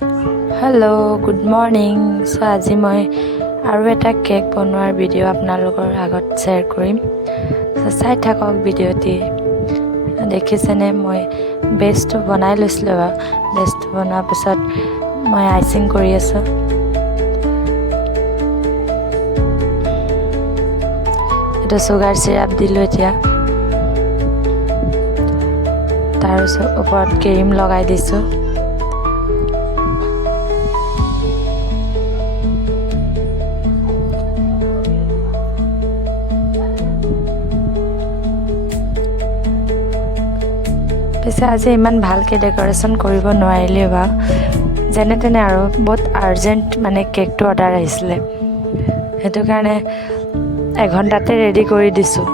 Hello' good morning. চ' আজি মই আৰু এটা কেক বনোৱাৰ ভিডিঅ' আপোনালোকৰ আগত শ্বেয়াৰ কৰিম। চ' চাই থাকক ভিডিঅ'টি। দেখিছেনে মই বেছটো বনাই লৈছিলোঁ বাৰু। বেছটো বনোৱাৰ পিছত মই আইচিং কৰি আছোঁ। এইটো চুগাৰ চিৰাপ দিলোঁ এতিয়া। তাৰ ওপৰত ক্ৰীম লগাই দিছোঁ। পিছে আজি ইমান ভালকৈ ডেক'ৰেশ্যন কৰিব নোৱাৰিলোঁ বাৰু, যেনে তেনে আৰু বহুত আৰ্জেণ্ট মানে কেকটো অৰ্ডাৰ আহিছিলে, সেইটো কাৰণে এঘণ্টাতে ৰেডি কৰি দিছোঁ।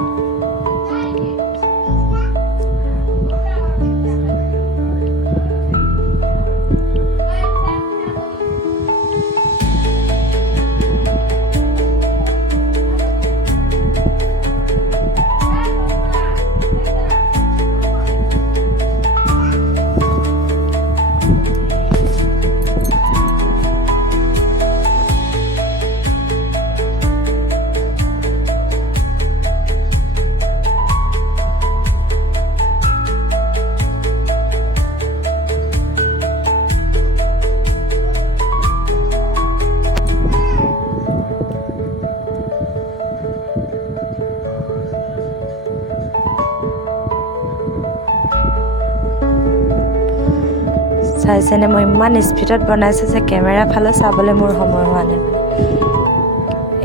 চাইছেনে মই ইমান স্পীডত বনাইছোঁ যে কেমেৰা ফালে চাবলৈ মোৰ সময় হোৱা নাই।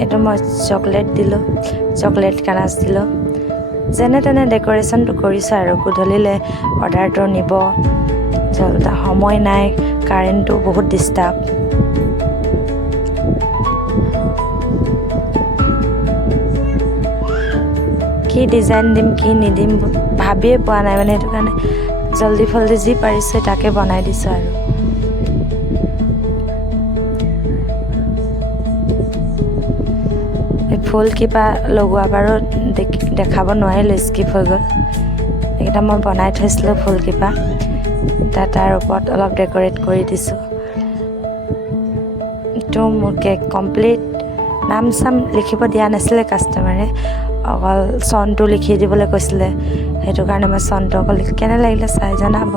এইটো মই চকলেট দিলোঁ, চকলেট কানাচ দিলোঁ, যেনে তেনে ডেক'ৰেশ্যনটো কৰিছোঁ আৰু গধূলিলৈ অৰ্ডাৰটো নিব, সময় নাই, কাৰেণ্টটো বহুত ডিষ্টাৰ্ব। কি ডিজাইন দিম কি নিদিম ভাবিয়ে পোৱা নাই মানে, সেইটো কাৰণে জল্দি ফল্দি যি পাৰিছে তাকে বনাই দিছোঁ আৰু। এই ফুল কিবা লগোৱা বাৰু দেখাব নোৱাৰিলোঁ, স্কিপ হৈ গ'ল। এইকেইটা মই বনাই থৈছিলোঁ ফুলকিপা, তাৰ ওপৰত অলপ ডেক'ৰেট কৰি দিছোঁ। এইটো মোৰ কেক কমপ্লিট। নাম চাম লিখিব দিয়া নাছিলে কাষ্টমাৰে, অকল চনটো লিখি দিবলৈ কৈছিলে, সেইটো কাৰণে মই চনটো অকল কেনে লাগিলে চাই জনাব।